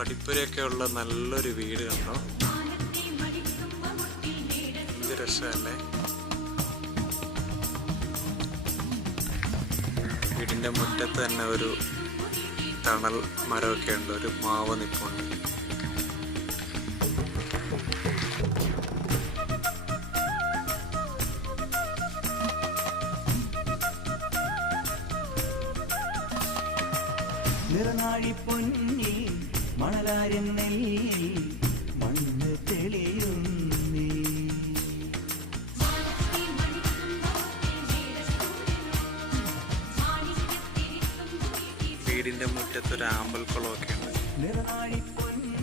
പഠിപ്പുരയൊക്കെ ഉള്ള നല്ലൊരു വീട് കണ്ടോ. എന്ത് രസമല്ലേ. വീടിൻ്റെ മുറ്റത്ത് തന്നെ ഒരു തണൽ മരമൊക്കെ ഉണ്ട്. ഒരു മാവ് നിൽപ്പുണ്ട്. നിറനാഴി പൊന്നിൽ മണലാരൻ നെല്ലിൽ മണ്ണ് തെളിയുന്നേ. വീടിന്റെ മുറ്റത്തൊരു ആമ്പൽക്കുളമൊക്കെ ഉണ്ട്. നിറനാഴി പൊന്നിൽ